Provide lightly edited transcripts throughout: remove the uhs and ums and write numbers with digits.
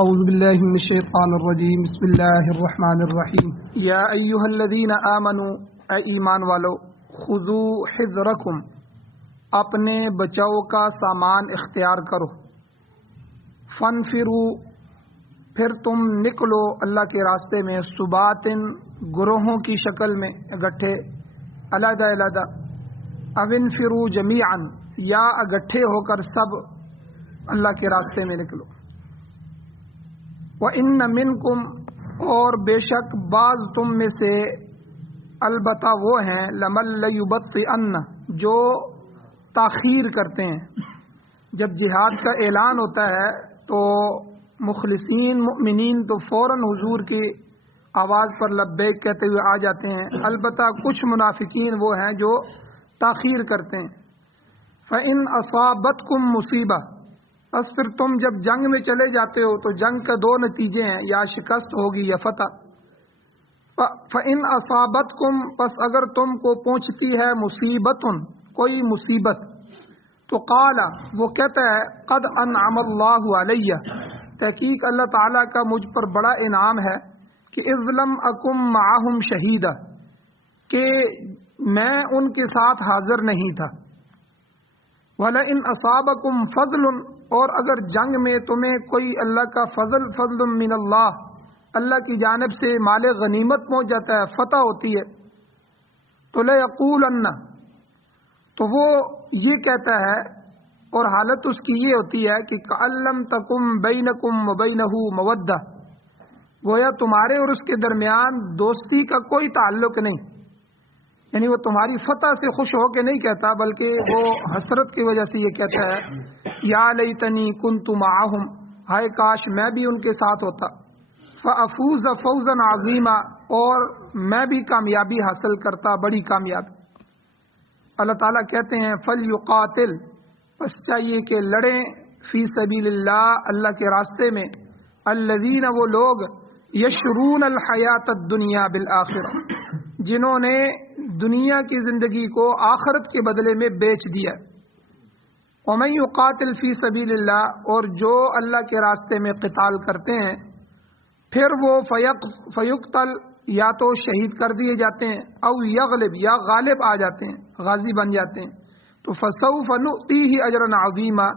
اعوذ باللہ من الشیطان الرجیم بسم اللہ الرحمن الرحیم یا ایہا الذین آمنوا اے ایمان والو خذوا حذرکم اپنے بچاؤ کا سامان اختیار کرو فانفروا پھر تم نکلو اللہ کے راستے میں صباتن گروہوں کی شکل میں اکٹھے علیحدہ علیحدہ او انفروا جمیعا یا اکٹھے ہو کر سب اللہ کے راستے میں نکلو وَإِنَّ مِنْكُمْ اور بے شک بعض تم میں سے البتہ وہ ہیں لَمَن لَيُبَطِّئَنَّ جو تاخیر کرتے ہیں. جب جہاد کا اعلان ہوتا ہے تو مخلصین مؤمنین تو فوراً حضور کی آواز پر لبیک کہتے ہوئے آ جاتے ہیں، البتہ کچھ منافقین وہ ہیں جو تاخیر کرتے ہیں. فَإِنْ أَصَابَتْكُمْ مُصِیبَةٌ بس پھر تم جب جنگ میں چلے جاتے ہو تو جنگ کا دو نتیجے ہیں، یا شکست ہوگی یا فتح. فَإِنْ أَصَابَتْكُمْ پس اگر تم کو پہنچتی ہے مصیبت کوئی مصیبت تو قال وہ کہتا ہے قد انعم اللہ علیہ تحقیق اللہ تعالیٰ کا مجھ پر بڑا انعام ہے کہ اذ لم اکم معہم شہیدا کہ میں ان کے ساتھ حاضر نہیں تھا. وَلَئِنْ أَصَابَكُمْ فَضْلٌ اور اگر جنگ میں تمہیں کوئی اللہ کا فضل من اللہ اللہ کی جانب سے مال غنیمت پہنچ جاتا ہے، فتح ہوتی ہے، تو لَيَقُولَنَّ تو وہ یہ کہتا ہے اور حالت اس کی یہ ہوتی ہے کہ کَأَلَّمْ تَكُمْ بَيْنَكُمْ وَبَيْنَهُ مَوَدَّةٌ گویا تمہارے اور اس کے درمیان دوستی کا کوئی تعلق نہیں، یعنی وہ تمہاری فتح سے خوش ہو کے نہیں کہتا بلکہ وہ حسرت کی وجہ سے یہ کہتا ہے یا لیتنی کنت معہم ہائے کاش میں بھی ان کے ساتھ ہوتا. فافوز فوزا عظیما اور میں بھی کامیابی حاصل کرتا، بڑی کامیابی. اللہ تعالیٰ کہتے ہیں فلیقاتل بس چاہیے کہ لڑیں فی سبیل اللہ اللہ کے راستے میں الذین وہ لوگ یشرون الحیات الدنیا بالآخرہ جنہوں نے دنیا کی زندگی کو آخرت کے بدلے میں بیچ دیا. وَمَن يُقَاتِلْ فِي سَبِيلِ اللَّهِ اور جو اللہ کے راستے میں قتال کرتے ہیں پھر وہ فیقتل یا تو شہید کر دیے جاتے ہیں او یغلب یا غالب آ جاتے ہیں، غازی بن جاتے ہیں، تو فَسَوْفَ نُؤْتِيهِ أَجْرًا عَظِيمًا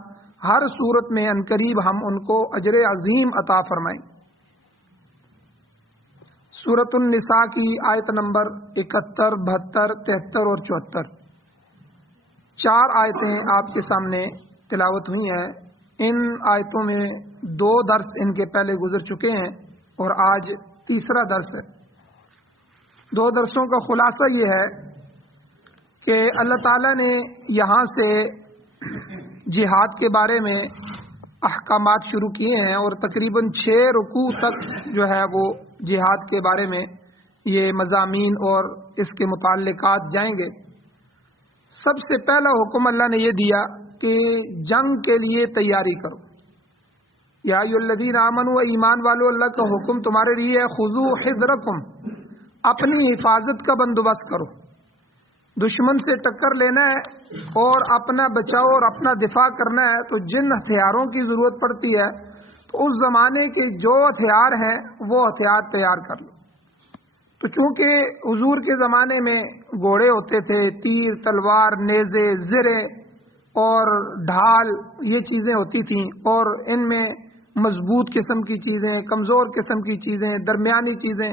ہر صورت میں عنقریب ہم ان کو اجر عظیم عطا فرمائیں. سورۃ النساء کی آیت نمبر 71، 72، 73 اور 74 4 آیتیں آپ کے سامنے تلاوت ہوئی ہیں. ان آیتوں میں 2 درس ان کے پہلے گزر چکے ہیں اور آج تیسرا درس ہے. 2 درسوں کا خلاصہ یہ ہے کہ اللہ تعالیٰ نے یہاں سے جہاد کے بارے میں احکامات شروع کیے ہیں اور تقریباً 6 رکوع تک جو ہے وہ جہاد کے بارے میں یہ مضامین اور اس کے متعلقات جائیں گے. سب سے پہلا حکم اللہ نے یہ دیا کہ جنگ کے لیے تیاری کرو. یا ایھا الذین آمنوا ایمان والو اللہ کا حکم تمہارے لیے ہے خذوا حذرکم اپنی حفاظت کا بندوبست کرو. دشمن سے ٹکر لینا ہے اور اپنا بچاؤ اور اپنا دفاع کرنا ہے تو جن ہتھیاروں کی ضرورت پڑتی ہے تو اس زمانے کے جو ہتھیار ہیں وہ ہتھیار تیار کر لو. تو چونکہ حضور کے زمانے میں گھوڑے ہوتے تھے، تیر، تلوار، نیزے، زرے اور ڈھال یہ چیزیں ہوتی تھیں اور ان میں مضبوط قسم کی چیزیں، کمزور قسم کی چیزیں، درمیانی چیزیں،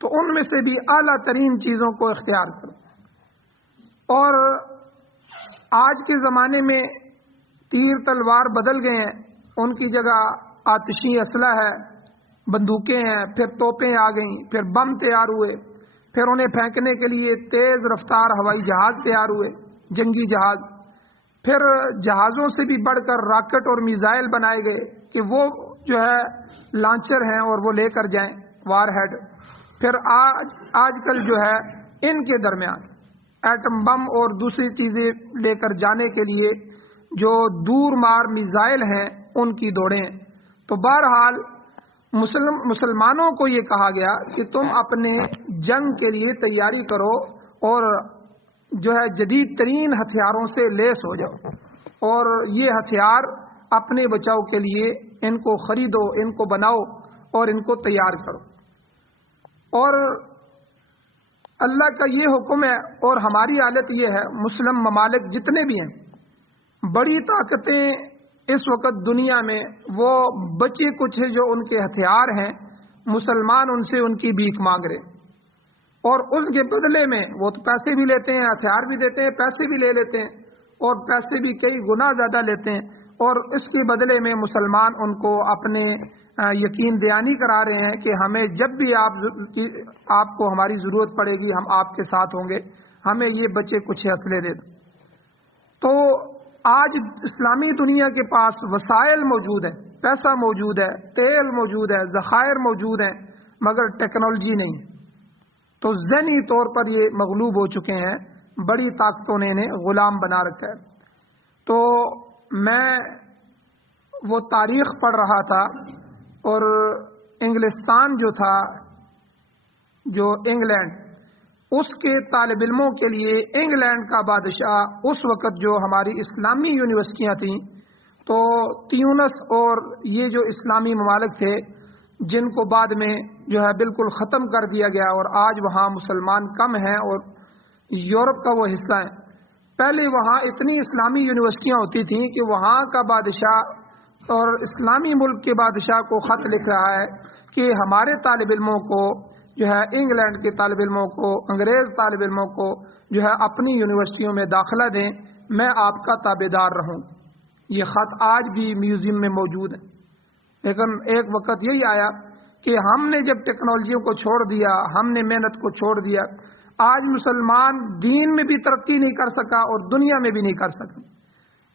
تو ان میں سے بھی اعلیٰ ترین چیزوں کو اختیار کرو. اور آج کے زمانے میں تیر تلوار بدل گئے ہیں، ان کی جگہ آتشی اسلحہ ہے، بندوقیں ہیں، پھر توپیں آ گئیں، پھر بم تیار ہوئے، پھر انہیں پھینکنے کے لیے تیز رفتار ہوائی جہاز تیار ہوئے، جنگی جہاز، پھر جہازوں سے بھی بڑھ کر راکٹ اور میزائل بنائے گئے کہ وہ جو ہے لانچر ہیں اور وہ لے کر جائیں وار ہیڈ. پھر آج کل جو ہے ان کے درمیان ایٹم بم اور دوسری چیزیں لے کر جانے کے لیے جو دور مار میزائل ہیں ان کی دوڑیں. تو بہرحال مسلمانوں کو یہ کہا گیا کہ تم اپنے جنگ کے لیے تیاری کرو اور جو ہے جدید ترین ہتھیاروں سے لیس ہو جاؤ اور یہ ہتھیار اپنے بچاؤ کے لیے ان کو خریدو، ان کو بناؤ اور ان کو تیار کرو۔ اور اللہ کا یہ حکم ہے، اور ہماری حالت یہ ہے، مسلم ممالک جتنے بھی ہیں، بڑی طاقتیں اس وقت دنیا میں وہ بچے کچھ ہیں جو ان کے ہتھیار ہیں، مسلمان ان سے ان کی بھیک مانگ رہے، اور اس کے بدلے میں وہ تو پیسے بھی لیتے ہیں، ہتھیار بھی دیتے ہیں، پیسے بھی لے لیتے ہیں، اور پیسے بھی کئی گنا زیادہ لیتے ہیں، اور اس کے بدلے میں مسلمان ان کو اپنے یقین دہانی کرا رہے ہیں کہ ہمیں جب بھی آپ کو ہماری ضرورت پڑے گی ہم آپ کے ساتھ ہوں گے، ہمیں یہ بچے کچھ اسلحے دے دو۔ تو آج اسلامی دنیا کے پاس وسائل موجود ہیں، پیسہ موجود ہے، تیل موجود ہے، ذخائر موجود ہیں، مگر ٹیکنالوجی نہیں۔ تو ذہنی طور پر یہ مغلوب ہو چکے ہیں، بڑی طاقتوں نے انہیں غلام بنا رکھا ہے۔ تو میں وہ تاریخ پڑھ رہا تھا، اور انگلستان جو تھا، جو انگلینڈ، اس کے طالب علموں کے لیے انگلینڈ کا بادشاہ اس وقت جو ہماری اسلامی یونیورسٹیاں تھیں، تو تیونس اور یہ جو اسلامی ممالک تھے جن کو بعد میں جو ہے بالکل ختم کر دیا گیا، اور آج وہاں مسلمان کم ہیں اور یورپ کا وہ حصہ ہے، پہلے وہاں اتنی اسلامی یونیورسٹیاں ہوتی تھیں کہ وہاں کا بادشاہ اور اسلامی ملک کے بادشاہ کو خط لکھ رہا ہے کہ ہمارے طالب علموں کو جو ہے، انگلینڈ کے طالب علموں کو، انگریز طالب علموں کو جو ہے اپنی یونیورسٹیوں میں داخلہ دیں، میں آپ کا تابع دار رہوں۔ یہ خط آج بھی میوزیم میں موجود ہے۔ لیکن ایک وقت یہی آیا کہ ہم نے جب ٹیکنالوجیوں کو چھوڑ دیا، ہم نے محنت کو چھوڑ دیا، آج مسلمان دین میں بھی ترقی نہیں کر سکا اور دنیا میں بھی نہیں کر سکا،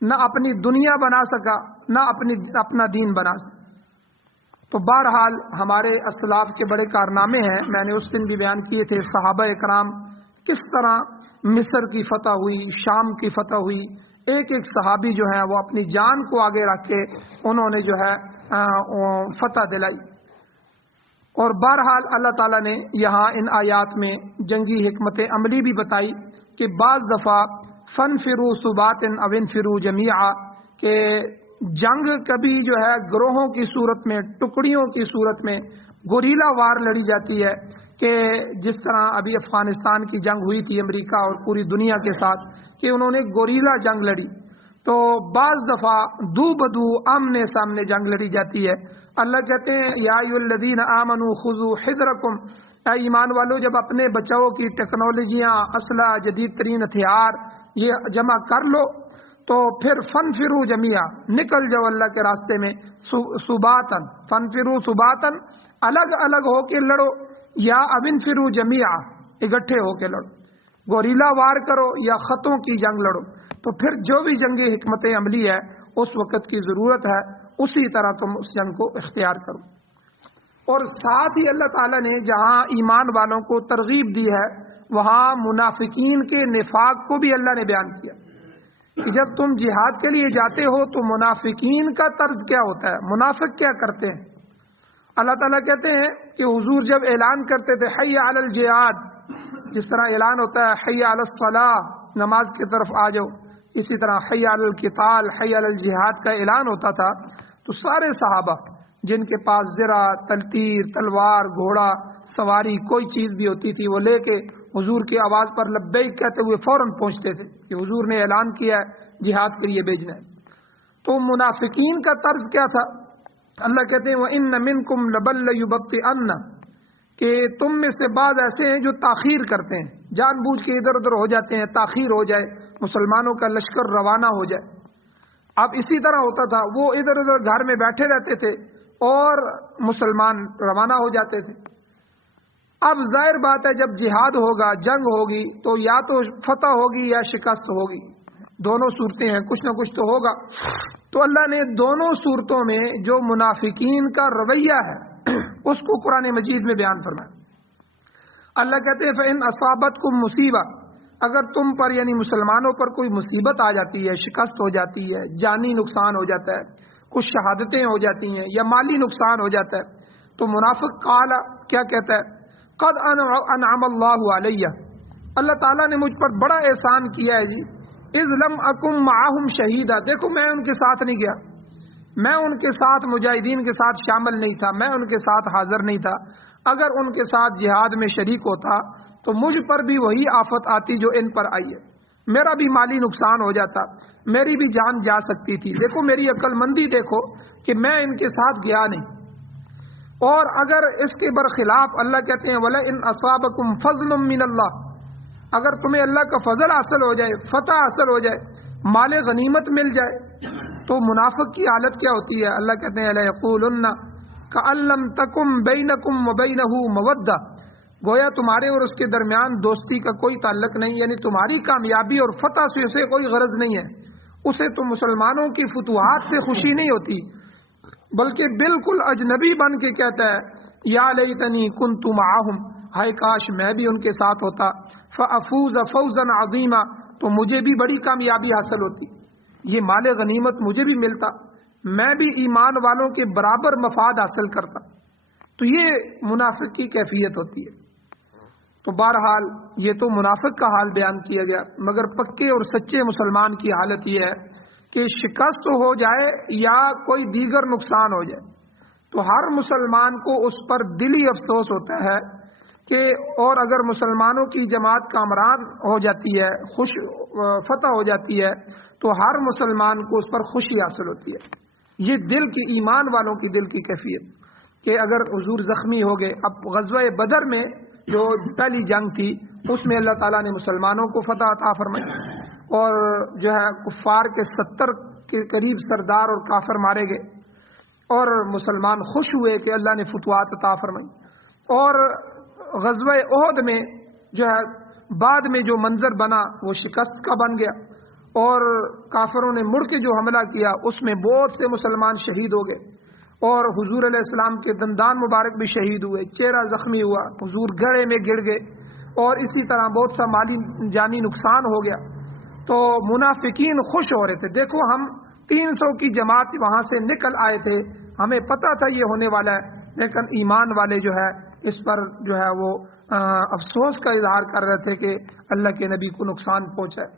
نہ اپنی دنیا بنا سکا نہ اپنا دین بنا سکا۔ تو بہرحال ہمارے اسلاف کے بڑے کارنامے ہیں، میں نے اس دن بھی بیان کیے تھے، صحابہ کرام کس طرح مصر کی فتح ہوئی، شام کی فتح ہوئی، ایک ایک صحابی جو ہیں وہ اپنی جان کو آگے رکھ کے انہوں نے جو ہے فتح دلائی۔ اور بہرحال اللہ تعالیٰ نے یہاں ان آیات میں جنگی حکمت عملی بھی بتائی کہ بعض دفعہ فانفروا ثبات او انفروا جمیعا، کہ جنگ کبھی جو ہے گروہوں کی صورت میں، ٹکڑیوں کی صورت میں گوریلا وار لڑی جاتی ہے، کہ جس طرح ابھی افغانستان کی جنگ ہوئی تھی امریکہ اور پوری دنیا کے ساتھ، کہ انہوں نے گوریلا جنگ لڑی۔ تو بعض دفعہ دو بدو آمنے سامنے جنگ لڑی جاتی ہے۔ اللہ کہتے ہیں یا ایھا الذین آمنوا خذوا حذرکم، اے ایمان والو جب اپنے بچاؤ کی ٹیکنالوجیاں، اسلحہ، جدید ترین ہتھیار یہ جمع کر لو، تو پھر فنفروا جمیعا، نکل جاؤ اللہ کے راستے میں، ثباتن، فنفروا ثباتن، الگ الگ ہو کے لڑو، یا اب انفروا جمیعا، اکٹھے ہو کے لڑو، گوریلا وار کرو یا خطوں کی جنگ لڑو۔ تو پھر جو بھی جنگی حکمت عملی ہے اس وقت کی ضرورت ہے، اسی طرح تم اس جنگ کو اختیار کرو۔ اور ساتھ ہی اللہ تعالیٰ نے جہاں ایمان والوں کو ترغیب دی ہے، وہاں منافقین کے نفاق کو بھی اللہ نے بیان کیا کہ جب تم جہاد کے لیے جاتے ہو تو منافقین کا طرز کیا ہوتا ہے، منافق کیا کرتے ہیں۔ اللہ تعالیٰ کہتے ہیں کہ حضور جب اعلان کرتے تھے حی علی الجہاد، جس طرح اعلان ہوتا ہے حی علی الصلاۃ، نماز کی طرف آ جاؤ، اسی طرح حی علی القتال، حی علی الجہاد کا اعلان ہوتا تھا، تو سارے صحابہ جن کے پاس زرہ، تلتیر، تلوار، گھوڑا سواری کوئی چیز بھی ہوتی تھی، وہ لے کے حضور کی آواز پر لبیک کہتے ہوئے فوراً پہنچتے تھے کہ حضور نے اعلان کیا ہے جہاد کے لیے بھیجنا ہے۔ تو منافقین کا طرز کیا تھا؟ اللہ کہتے ہیں وَإِنَّ مِنْكُمْ لَبَلَّ يُبَطِّئَنَّ، کہ تم میں سے بعض ایسے ہیں جو تاخیر کرتے ہیں، جان بوجھ کے ادھر ادھر ہو جاتے ہیں، تاخیر ہو جائے، مسلمانوں کا لشکر روانہ ہو جائے۔ اب اسی طرح ہوتا تھا، وہ ادھر ادھر گھر میں بیٹھے رہتے تھے اور مسلمان روانہ ہو جاتے تھے۔ اب ظاہر بات ہے جب جہاد ہوگا، جنگ ہوگی، تو یا تو فتح ہوگی یا شکست ہوگی، دونوں صورتیں ہیں، کچھ نہ کچھ تو ہوگا۔ تو اللہ نے دونوں صورتوں میں جو منافقین کا رویہ ہے اس کو قرآن مجید میں بیان فرمایا۔ اللہ کہتے ہیں فَإِنْ أَصَابَتْكُمْ مُصِیبَةٌ، اگر تم پر یعنی مسلمانوں پر کوئی مصیبت آ جاتی ہے، شکست ہو جاتی ہے، جانی نقصان ہو جاتا ہے، کچھ شہادتیں ہو جاتی ہیں یا مالی نقصان ہو جاتا ہے، تو منافق قال کیا کہتا ہے قد انعم اللہ علیہ، اللہ تعالیٰ نے مجھ پر بڑا احسان کیا ہے جی، اذ لم اکن معہم شہیدا، دیکھو میں ان کے ساتھ نہیں گیا، میں ان کے ساتھ مجاہدین کے ساتھ شامل نہیں تھا، میں ان کے ساتھ حاضر نہیں تھا، اگر ان کے ساتھ جہاد میں شریک ہوتا تو مجھ پر بھی وہی آفت آتی جو ان پر آئی ہے، میرا بھی مالی نقصان ہو جاتا، میری بھی جان جا سکتی تھی۔ دیکھو میری عقل مندی دیکھو کہ میں ان کے ساتھ گیا نہیں۔ اور اگر اس کے برخلاف اللہ کہتے ہیں وَلَئِنْ أَصَابَكُمْ فَضْلٌ مِّنَ اللَّهِ، اگر تمہیں اللہ کا فضل حاصل ہو جائے، فتح حاصل ہو جائے، مال غنیمت مل جائے، تو منافق کی حالت کیا ہوتی ہے؟ اللہ کہتے ہیں لَيَقُولُنَّ كَأَن لَّمْ تَكُن بَيْنَكُمْ وَبَيْنَهُ مَوَدَّةٌ، گویا تمہارے اور اس کے درمیان دوستی کا کوئی تعلق نہیں، یعنی تمہاری کامیابی اور فتح سے اسے کوئی غرض نہیں ہے، اسے تو مسلمانوں کی فتوحات سے خوشی نہیں ہوتی، بلکہ بالکل اجنبی بن کے کہتا ہے یا لیتنی کنت معہم، ہائے کاش میں بھی ان کے ساتھ ہوتا، فافوز فوزا عظیما، تو مجھے بھی بڑی کامیابی حاصل ہوتی، یہ مال غنیمت مجھے بھی ملتا، میں بھی ایمان والوں کے برابر مفاد حاصل کرتا۔ تو یہ منافق کی کیفیت ہوتی ہے۔ تو بہرحال یہ تو منافق کا حال بیان کیا گیا، مگر پکے اور سچے مسلمان کی حالت یہ ہے کہ شکست ہو جائے یا کوئی دیگر نقصان ہو جائے تو ہر مسلمان کو اس پر دلی افسوس ہوتا ہے کہ، اور اگر مسلمانوں کی جماعت کامران ہو جاتی ہے، فتح ہو جاتی ہے، تو ہر مسلمان کو اس پر خوشی حاصل ہوتی ہے۔ یہ دل کی، ایمان والوں کی دل کی کیفیت کہ اگر حضور زخمی ہو گئے، اب غزوہ بدر میں جو پہلی جنگ تھی اس میں اللہ تعالیٰ نے مسلمانوں کو فتح عطا فرمائی، اور جو ہے کفار کے 70 کے قریب سردار اور کافر مارے گئے، اور مسلمان خوش ہوئے کہ اللہ نے فتوحات عطا فرمائی۔ اور غزوہ احد میں جو ہے بعد میں جو منظر بنا وہ شکست کا بن گیا، اور کافروں نے مڑ کے جو حملہ کیا اس میں بہت سے مسلمان شہید ہو گئے، اور حضور علیہ السلام کے دندان مبارک بھی شہید ہوئے، چہرہ زخمی ہوا، حضور گڑھے میں گر گئے، اور اسی طرح بہت سا مالی جانی نقصان ہو گیا۔ تو منافقین خوش ہو رہے تھے، دیکھو ہم 300 کی جماعت وہاں سے نکل آئے تھے، ہمیں پتہ تھا یہ ہونے والا ہے، لیکن ایمان والے جو ہے اس پر جو ہے وہ افسوس کا اظہار کر رہے تھے کہ اللہ کے نبی کو نقصان پہنچا ہے۔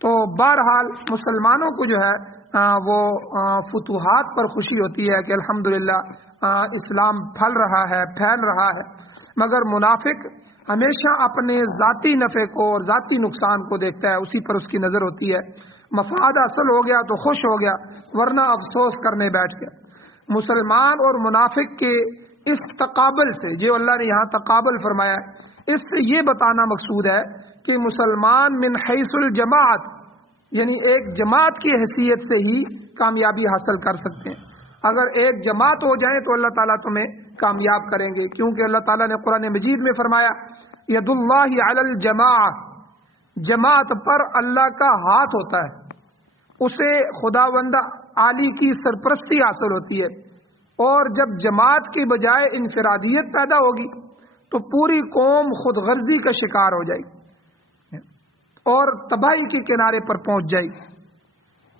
تو بہرحال مسلمانوں کو جو ہے وہ فتوحات پر خوشی ہوتی ہے کہ الحمدللہ اسلام پھل رہا ہے، پھیل رہا ہے، مگر منافق ہمیشہ اپنے ذاتی نفع کو اور ذاتی نقصان کو دیکھتا ہے، اسی پر اس کی نظر ہوتی ہے۔ مفاد حاصل ہو گیا تو خوش ہو گیا، ورنہ افسوس کرنے بیٹھ گیا۔ مسلمان اور منافق کے اس تقابل سے، جو اللہ نے یہاں تقابل فرمایا ہے، اس سے یہ بتانا مقصود ہے کہ مسلمان من حیث الجماعت، یعنی ایک جماعت کی حیثیت سے ہی کامیابی حاصل کر سکتے ہیں۔ اگر ایک جماعت ہو جائیں تو اللہ تعالیٰ تمہیں کامیاب کریں گے، کیونکہ اللہ تعالیٰ نے قرآن مجید میں فرمایا ید اللہ علی الجماع، جماعت پر اللہ کا ہاتھ ہوتا ہے، اسے خداوند عالی کی سرپرستی حاصل ہوتی ہے، اور جب جماعت کی بجائے انفرادیت پیدا ہوگی تو پوری قوم خود غرضی کا شکار ہو جائے گی اور تباہی کے کنارے پر پہنچ جائے گی،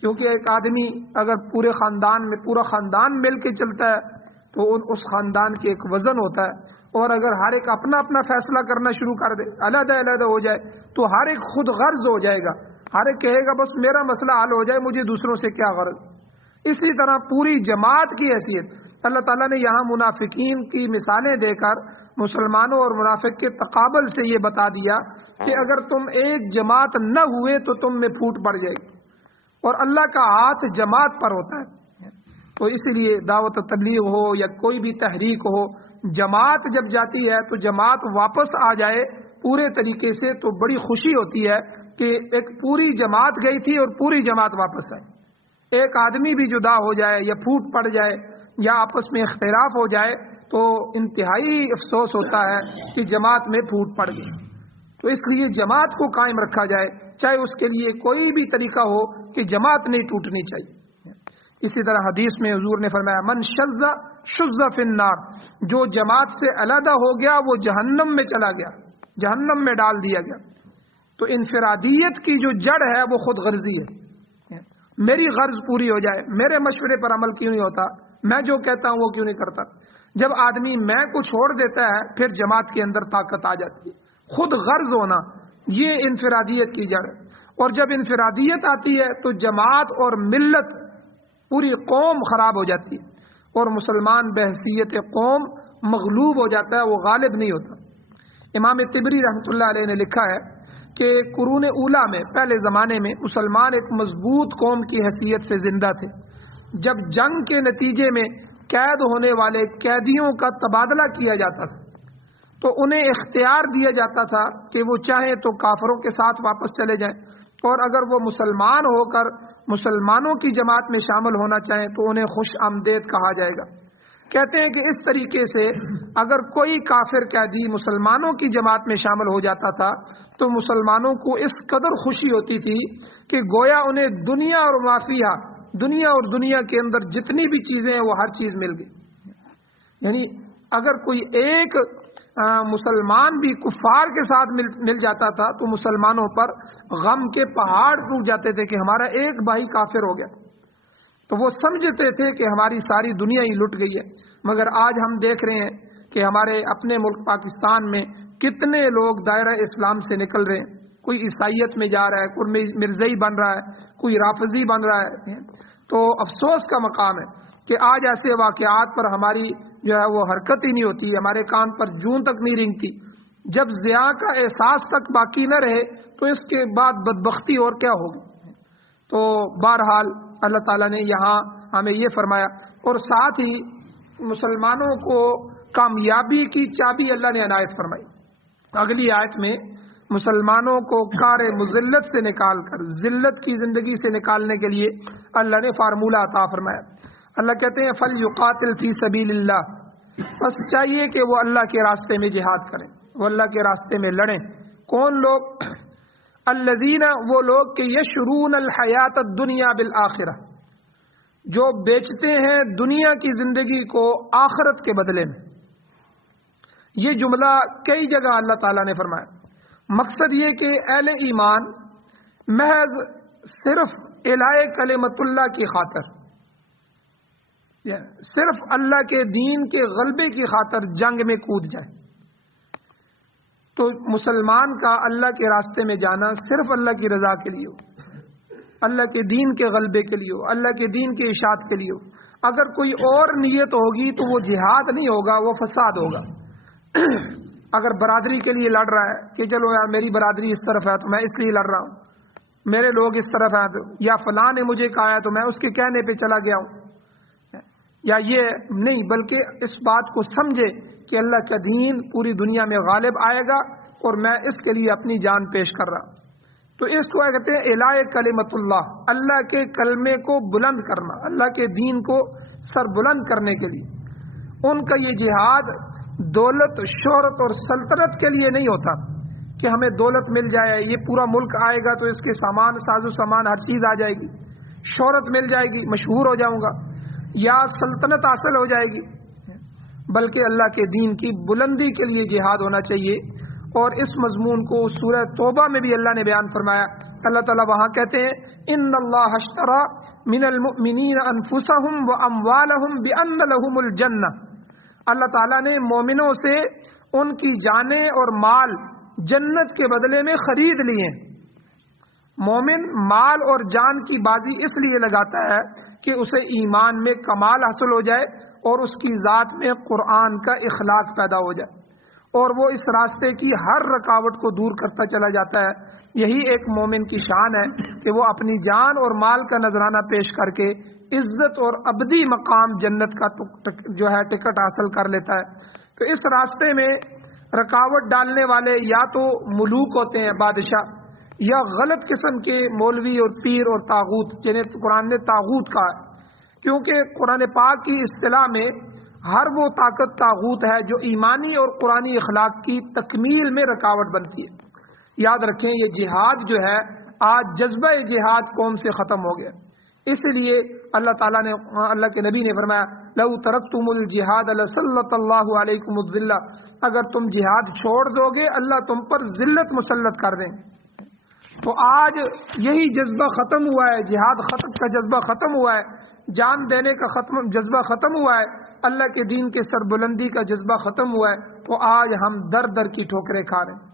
کیونکہ ایک آدمی اگر پورے خاندان میں پورا خاندان مل کے چلتا ہے تو اس خاندان کے ایک وزن ہوتا ہے، اور اگر ہر ایک اپنا اپنا فیصلہ کرنا شروع کر دے، علیحدہ علیحدہ ہو جائے تو ہر ایک خود غرض ہو جائے گا، ہر ایک کہے گا بس میرا مسئلہ حل ہو جائے، مجھے دوسروں سے کیا غرض۔ اسی طرح پوری جماعت کی حیثیت اللہ تعالیٰ نے یہاں منافقین کی مثالیں دے کر مسلمانوں اور منافق کے تقابل سے یہ بتا دیا کہ اگر تم ایک جماعت نہ ہوئے تو تم میں پھوٹ پڑ جائے گی، اور اللہ کا ہاتھ جماعت پر ہوتا ہے۔ تو اسی لیے دعوت و تبلیغ ہو یا کوئی بھی تحریک ہو، جماعت جب جاتی ہے تو جماعت واپس آ جائے پورے طریقے سے تو بڑی خوشی ہوتی ہے کہ ایک پوری جماعت گئی تھی اور پوری جماعت واپس آئی۔ ایک آدمی بھی جدا ہو جائے یا پھوٹ پڑ جائے یا آپس میں اختلاف ہو جائے تو انتہائی افسوس ہوتا ہے کہ جماعت میں پھوٹ پڑ گئی۔ تو اس لیے جماعت کو قائم رکھا جائے، چاہے اس کے لیے کوئی بھی طریقہ ہو، کہ جماعت نہیں ٹوٹنی چاہیے۔ اسی طرح حدیث میں حضور نے فرمایا من شذ شذ فی النار، جو جماعت سے علیحدہ ہو گیا وہ جہنم میں چلا گیا، جہنم میں ڈال دیا گیا۔ تو انفرادیت کی جو جڑ ہے وہ خود غرضی ہے، میری غرض پوری ہو جائے، میرے مشورے پر عمل کیوں نہیں ہوتا، میں جو کہتا ہوں وہ کیوں نہیں کرتا۔ جب آدمی میں کو چھوڑ دیتا ہے پھر جماعت کے اندر طاقت آ جاتی ہے۔ خود غرض ہونا یہ انفرادیت کی جڑ ہے، اور جب انفرادیت آتی ہے تو جماعت اور ملت پوری قوم خراب ہو جاتی ہے، اور مسلمان بحیثیت قوم مغلوب ہو جاتا ہے، وہ غالب نہیں ہوتا۔ امام طبری رحمۃ اللہ علیہ نے لکھا ہے کہ قرون اولیٰ میں، پہلے زمانے میں مسلمان ایک مضبوط قوم کی حیثیت سے زندہ تھے۔ جب جنگ کے نتیجے میں قید ہونے والے قیدیوں کا تبادلہ کیا جاتا تھا تو انہیں اختیار دیا جاتا تھا کہ وہ چاہیں تو کافروں کے ساتھ واپس چلے جائیں، اور اگر وہ مسلمان ہو کر مسلمانوں کی جماعت میں شامل ہونا چاہیں تو انہیں خوش آمدید کہا جائے گا۔ کہتے ہیں کہ اس طریقے سے اگر کوئی کافر قیدی مسلمانوں کی جماعت میں شامل ہو جاتا تھا تو مسلمانوں کو اس قدر خوشی ہوتی تھی کہ گویا انہیں دنیا اور مافیہ، دنیا اور دنیا کے اندر جتنی بھی چیزیں ہیں وہ ہر چیز مل گئی۔ یعنی اگر کوئی ایک مسلمان بھی کفار کے ساتھ مل جاتا تھا تو مسلمانوں پر غم کے پہاڑ ٹوٹ جاتے تھے کہ ہمارا ایک بھائی کافر ہو گیا، تو وہ سمجھتے تھے کہ ہماری ساری دنیا ہی لٹ گئی ہے۔ مگر آج ہم دیکھ رہے ہیں کہ ہمارے اپنے ملک پاکستان میں کتنے لوگ دائرہ اسلام سے نکل رہے ہیں، کوئی عیسائیت میں جا رہا ہے، کوئی مرزائی بن رہا ہے، کوئی رافضی بن رہا ہے۔ تو افسوس کا مقام ہے کہ آج ایسے واقعات پر ہماری جو ہے وہ حرکت ہی نہیں ہوتی، ہمارے کان پر جون تک نہیں رینگتی۔ جب ضیاء کا احساس تک باقی نہ رہے تو اس کے بعد بدبختی اور کیا ہوگی۔ تو بہرحال اللہ تعالیٰ نے یہاں ہمیں یہ فرمایا، اور ساتھ ہی مسلمانوں کو کامیابی کی چابی اللہ نے عنایت فرمائی۔ اگلی آیت میں مسلمانوں کو کار مذلت سے نکال کر ذلت کی زندگی سے نکالنے کے لیے اللہ نے فارمولہ عطا فرمایا۔ اللہ کہتے ہیں فَلْيُقَاتِلْ فِي سَبِيلِ اللَّهِ، بس چاہیے کہ وہ اللہ کے راستے میں جہاد کریں، وہ اللہ کے راستے میں لڑیں۔ کون لوگ؟ الذین، وہ لوگ کہ یشرون الحیات الدنیا بالآخرہ، جو بیچتے ہیں دنیا کی زندگی کو آخرت کے بدلے میں۔ یہ جملہ کئی جگہ اللہ تعالیٰ نے فرمایا۔ مقصد یہ کہ اہل ایمان محض صرف الہی کلمت اللہ کی خاطر، صرف اللہ کے دین کے غلبے کی خاطر جنگ میں کود جائیں۔ تو مسلمان کا اللہ کے راستے میں جانا صرف اللہ کی رضا کے لیے ہو، اللہ کے دین کے غلبے کے لیے ہو، اللہ کے دین کے اشاعت کے لیے ہو۔ اگر کوئی اور نیت ہوگی تو وہ جہاد نہیں ہوگا، وہ فساد ہوگا۔ اگر برادری کے لیے لڑ رہا ہے کہ چلو یار میری برادری اس طرف ہے تو میں اس لیے لڑ رہا ہوں، میرے لوگ اس طرف ہیں تو، یا فلاں نے مجھے کہا ہے تو میں اس کے کہنے پہ چلا گیا ہوں، یا یہ نہیں، بلکہ اس بات کو سمجھے کہ اللہ کا دین پوری دنیا میں غالب آئے گا اور میں اس کے لیے اپنی جان پیش کر رہا ہوں۔ تو اس کو کہتے ہیں الہی کلمت اللہ، اللہ کے کلمے کو بلند کرنا، اللہ کے دین کو سر بلند کرنے کے لیے۔ ان کا یہ جہاد دولت، شہرت اور سلطنت کے لیے نہیں ہوتا کہ ہمیں دولت مل جائے، یہ پورا ملک آئے گا تو اس کے سامان، ساز و سامان، ہر چیز آ جائے گی، شہرت مل جائے گی، مشہور ہو جاؤں گا، یا سلطنت حاصل ہو جائے گی، بلکہ اللہ کے دین کی بلندی کے لیے جہاد ہونا چاہیے۔ اور اس مضمون کو سورہ توبہ میں بھی اللہ نے بیان فرمایا۔ اللہ تعالیٰ وہاں کہتے ہیں ان اللہ اشترى من المؤمنین انفسهم واموالهم بان لهم الجنہ، اللہ تعالیٰ نے مومنوں سے ان کی جانیں اور مال جنت کے بدلے میں خرید لیے۔ مومن مال اور جان کی بازی اس لیے لگاتا ہے کہ اسے ایمان میں کمال حاصل ہو جائے اور اس کی ذات میں قرآن کا اخلاق پیدا ہو جائے، اور وہ اس راستے کی ہر رکاوٹ کو دور کرتا چلا جاتا ہے۔ یہی ایک مومن کی شان ہے کہ وہ اپنی جان اور مال کا نذرانہ پیش کر کے عزت اور ابدی مقام جنت کا جو ہے ٹکٹ حاصل کر لیتا ہے۔ تو اس راستے میں رکاوٹ ڈالنے والے یا تو ملوک ہوتے ہیں، بادشاہ، یا غلط قسم کے مولوی اور پیر اور طاغوت، جنہیں قرآن نے طاغوت کہا ہے، کیونکہ قرآن پاک کی اصطلاح میں ہر وہ طاقت طاغوت ہے جو ایمانی اور قرآنی اخلاق کی تکمیل میں رکاوٹ بنتی ہے۔ یاد رکھیں یہ جہاد جو ہے آج جذبہ جہاد قوم سے ختم ہو گیا، اس لیے اللہ تعالیٰ نے، اللہ کے نبی نے فرمایا لو ترکتم الجہاد لسلط اللہ علیکم الذلہ، اگر تم جہاد چھوڑ دو گے اللہ تم پر ذلت مسلط کر دیں گے۔ تو آج یہی جذبہ ختم ہوا ہے، جہاد کا جذبہ ختم ہوا ہے، جان دینے کا جذبہ ختم ہوا ہے، اللہ کے دین کے سربلندی کا جذبہ ختم ہوا ہے۔ تو آج ہم در در کی ٹھوکریں کھا رہے ہیں،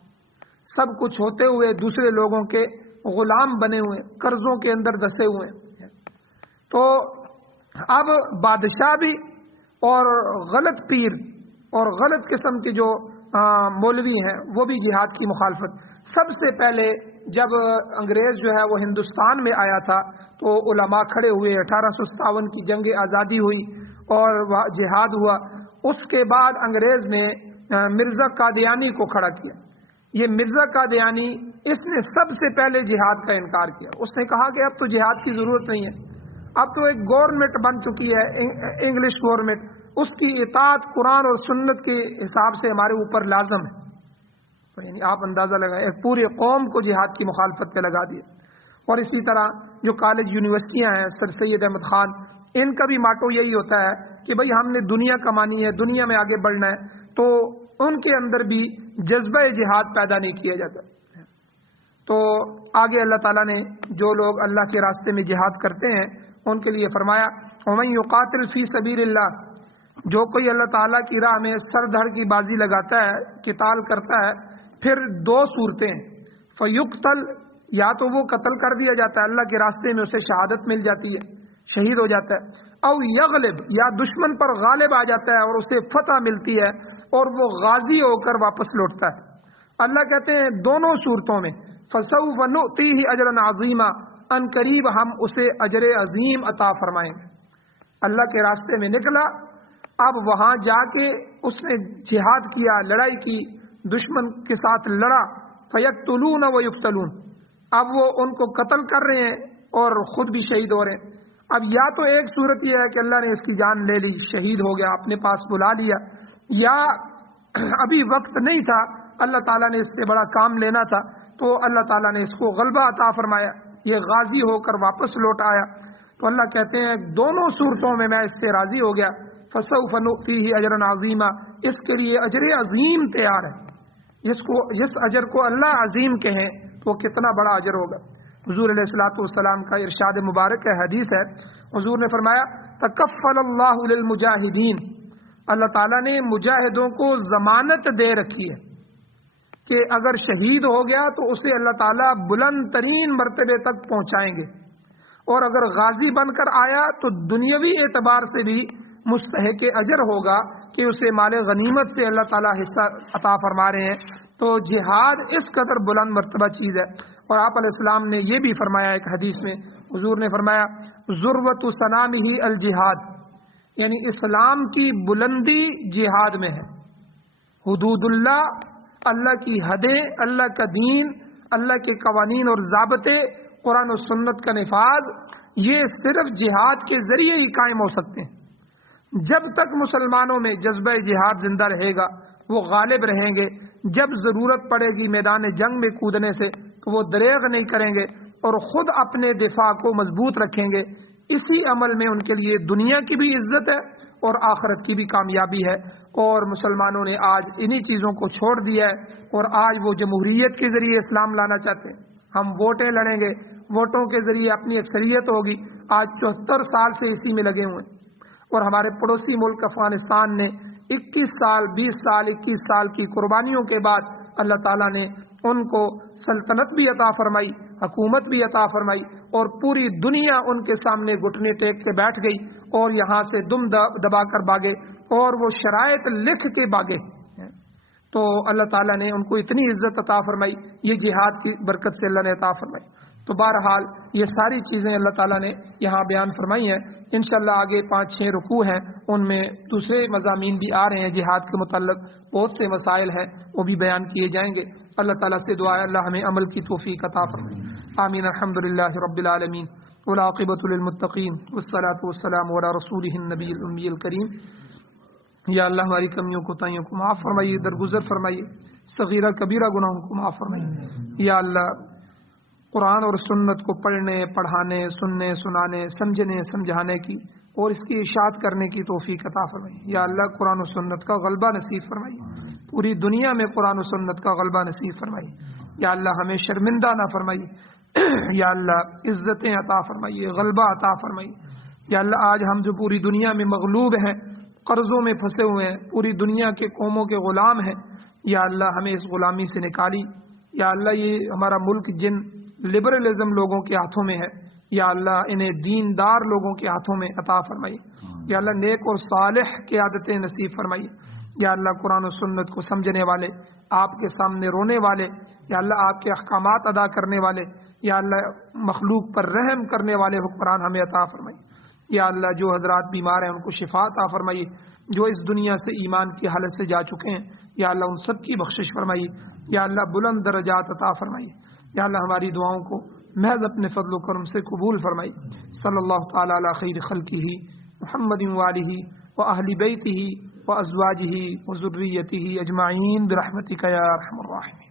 سب کچھ ہوتے ہوئے دوسرے لوگوں کے غلام بنے ہوئے، قرضوں کے اندر دسے ہوئے ہیں۔ تو اب بادشاہ بھی اور غلط پیر اور غلط قسم کے جو مولوی ہیں وہ بھی جہاد کی مخالفت. سب سے پہلے جب انگریز جو ہے وہ ہندوستان میں آیا تھا تو علماء کھڑے ہوئے, 1857 کی جنگ آزادی ہوئی اور جہاد ہوا. اس کے بعد انگریز نے مرزا قادیانی کو کھڑا کیا. یہ مرزا قادیانی اس نے سب سے پہلے جہاد کا انکار کیا. اس نے کہا کہ اب تو جہاد کی ضرورت نہیں ہے, اب تو ایک گورنمنٹ بن چکی ہے انگلش گورنمنٹ, اس کی اطاعت قرآن اور سنت کے حساب سے ہمارے اوپر لازم ہے. تو یعنی آپ اندازہ لگائیں, ایک پورے قوم کو جہاد کی مخالفت پہ لگا دیا. اور اسی طرح جو کالج یونیورسٹیاں ہیں, سر سید احمد خان, ان کا بھی ماٹو یہی ہوتا ہے کہ بھئی ہم نے دنیا کمانی ہے, دنیا میں آگے بڑھنا ہے. تو ان کے اندر بھی جذبہ جہاد پیدا نہیں کیا جاتا. تو آگے اللہ تعالیٰ نے جو لوگ اللہ کے راستے میں جہاد کرتے ہیں ان کے لیے فرمایا وَمَن يُقَاتِلْ فِي سَبِيلِ اللَّهِ, جو کوئی اللہ تعالیٰ کی راہ میں سر دھڑ کی بازی لگاتا ہے, قتال کرتا ہے. پھر دو صورتیں, فَيُقْتَلْ, یا تو وہ قتل کر دیا جاتا ہے, اللہ کے راستے میں اسے شہادت مل جاتی ہے, شہید ہو جاتا ہے. او یغلب, یا دشمن پر غالب آ جاتا ہے اور اسے فتح ملتی ہے اور وہ غازی ہو کر واپس لوٹتا ہے. اللہ کہتے ہیں دونوں صورتوں میں فَسَوْفَ نُؤْتِيهِ أَجْرًا عَظِيمًا, ان قریب ہم اسے اجر عظیم عطا فرمائیں گے. اللہ کے راستے میں نکلا, اب وہاں جا کے اس نے جہاد کیا, لڑائی کی, دشمن کے ساتھ لڑا. فَيَقْتُلُونَ وَيُقْتَلُونَ, اب وہ ان کو قتل کر رہے ہیں اور خود بھی شہید ہو رہے ہیں. اب یا تو ایک صورت یہ ہے کہ اللہ نے اس کی جان لے لی, شہید ہو گیا, اپنے پاس بلا لیا, یا ابھی وقت نہیں تھا, اللہ تعالیٰ نے اس سے بڑا کام لینا تھا تو اللہ تعالیٰ نے اس کو غلبہ عطا فرمایا, یہ غازی ہو کر واپس لوٹ آیا. تو اللہ کہتے ہیں دونوں صورتوں میں میں اس سے راضی ہو گیا. فَسَوْفَ نُؤْتِيهِ أَجْرًا عَظِيمًا, اس کے لیے اجر عظیم تیار ہے. جس اجر کو اللہ عظیم کہیں تو وہ کتنا بڑا اجر ہوگا. حضور علیہ الصلوۃ والسلام کا ارشاد مبارک ہے, حدیث ہے, حضور نے فرمایا تکفل اللہ للمجاہدین, اللہ تعالیٰ نے مجاہدوں کو ضمانت دے رکھی ہے کہ اگر شہید ہو گیا تو اسے اللہ تعالیٰ بلند ترین مرتبے تک پہنچائیں گے, اور اگر غازی بن کر آیا تو دنیاوی اعتبار سے بھی مستحق اجر ہوگا کہ اسے مال غنیمت سے اللہ تعالیٰ حصہ عطا فرما رہے ہیں. تو جہاد اس قدر بلند مرتبہ چیز ہے. اور آپ علیہ السلام نے یہ بھی فرمایا ایک حدیث میں, حضور نے فرمایا ذروۃ سنامہ الجہاد, یعنی اسلام کی بلندی جہاد میں ہے. حدود اللہ, اللہ کی حدیں, اللہ کا دین, اللہ کے قوانین اور ضابطے, قرآن و سنت کا نفاذ, یہ صرف جہاد کے ذریعے ہی قائم ہو سکتے ہیں. جب تک مسلمانوں میں جذبہ جہاد زندہ رہے گا وہ غالب رہیں گے. جب ضرورت پڑے گی میدان جنگ میں کودنے سے تو وہ دریغ نہیں کریں گے اور خود اپنے دفاع کو مضبوط رکھیں گے. اسی عمل میں ان کے لیے دنیا کی بھی عزت ہے اور آخرت کی بھی کامیابی ہے. اور مسلمانوں نے آج انہی چیزوں کو چھوڑ دیا ہے اور آج وہ جمہوریت کے ذریعے اسلام لانا چاہتے ہیں. ہم ووٹیں لڑیں گے, ووٹوں کے ذریعے اپنی اکثریت ہوگی. آج 74 سال سے اسی میں لگے ہوئے ہیں. اور ہمارے پڑوسی ملک افغانستان نے 21 سال 20 سال 21 سال کی قربانیوں کے بعد اللہ تعالیٰ نے ان کو سلطنت بھی عطا فرمائی, حکومت بھی عطا فرمائی, اور پوری دنیا ان کے سامنے گھٹنے ٹیک کے بیٹھ گئی اور یہاں سے دم دبا کر بھاگے اور وہ شرائط لکھ کے بھاگے. تو اللہ تعالیٰ نے ان کو اتنی عزت عطا فرمائی, یہ جہاد کی برکت سے اللہ نے عطا فرمائی. تو بہرحال یہ ساری چیزیں اللہ تعالیٰ نے یہاں بیان فرمائی ہیں. انشاءاللہ آگے 5-6 رکوع ہیں, ان میں دوسرے مضامین بھی آ رہے ہیں جہاد کے متعلق, بہت سے مسائل ہیں وہ بھی بیان کیے جائیں گے. اللہ تعالیٰ سے دعا ہے اللہ ہمیں عمل کی توفیق عطا فرمائے. آمین. الحمدللہ رب العالمین والعاقبۃ للمتقین والصلاۃ والسلام علی رسولہ النبی الامی الکریم. یا اللہ ہماری کمیوں کوتاہیوں کو معاف فرمائیے, درگزر فرمائیے, صغیرہ کبیرہ گناہوں کو معاف فرمائیے. یا اللہ قرآن اور سنت کو پڑھنے, پڑھانے, سننے, سنانے, سمجھنے, سمجھانے کی اور اس کی اشاعت کرنے کی توفیق عطا فرمائیے. یا اللہ قرآن و سنت کا غلبہ نصیب فرمائیے, پوری دنیا میں قرآن و سنت کا غلبہ نصیب فرمائیے. یا اللہ ہمیں شرمندہ نہ فرمائیے. یا اللہ عزتیں عطا فرمائیے, غلبہ عطا فرمائیے. یا اللہ آج ہم جو پوری دنیا میں مغلوب ہیں, قرضوں میں پھنسے ہوئے ہیں, پوری دنیا کے قوموں کے غلام ہیں, یا اللہ ہمیں اس غلامی سے نکالی. یا اللہ یہ ہمارا ملک جن لبرلزم لوگوں کے ہاتھوں میں ہے, یا اللہ انہیں دیندار لوگوں کے ہاتھوں میں عطا فرمائیے. یا اللہ نیک اور صالح قیادتیں نصیب فرمائیے. یا اللہ قرآن و سنت کو سمجھنے والے، آپ کے سامنے رونے والے، یا اللہ آپ کے احکامات ادا کرنے والے، یا اللہ مخلوق پر رحم کرنے والے حکمران ہمیں عطا فرمائیے. یا اللہ جو حضرات بیمار ہیں ان کو شفا عطا فرمائیے، جو اس دنیا سے ایمان کی حالت سے جا چکے ہیں یا اللہ ان سب کی بخشش فرمائیے. یا اللہ بلند درجات عطا فرمائیے. یا اللہ ہماری دعاؤں کو محض اپنے فضل و کرم سے قبول فرمائیے. صلی اللہ تعالی علی خیر خلقہ محمد وآلہ وأہل بیتہ وازواجہ وذریتہ اجمعین برحمتک یا ارحم الراحمین.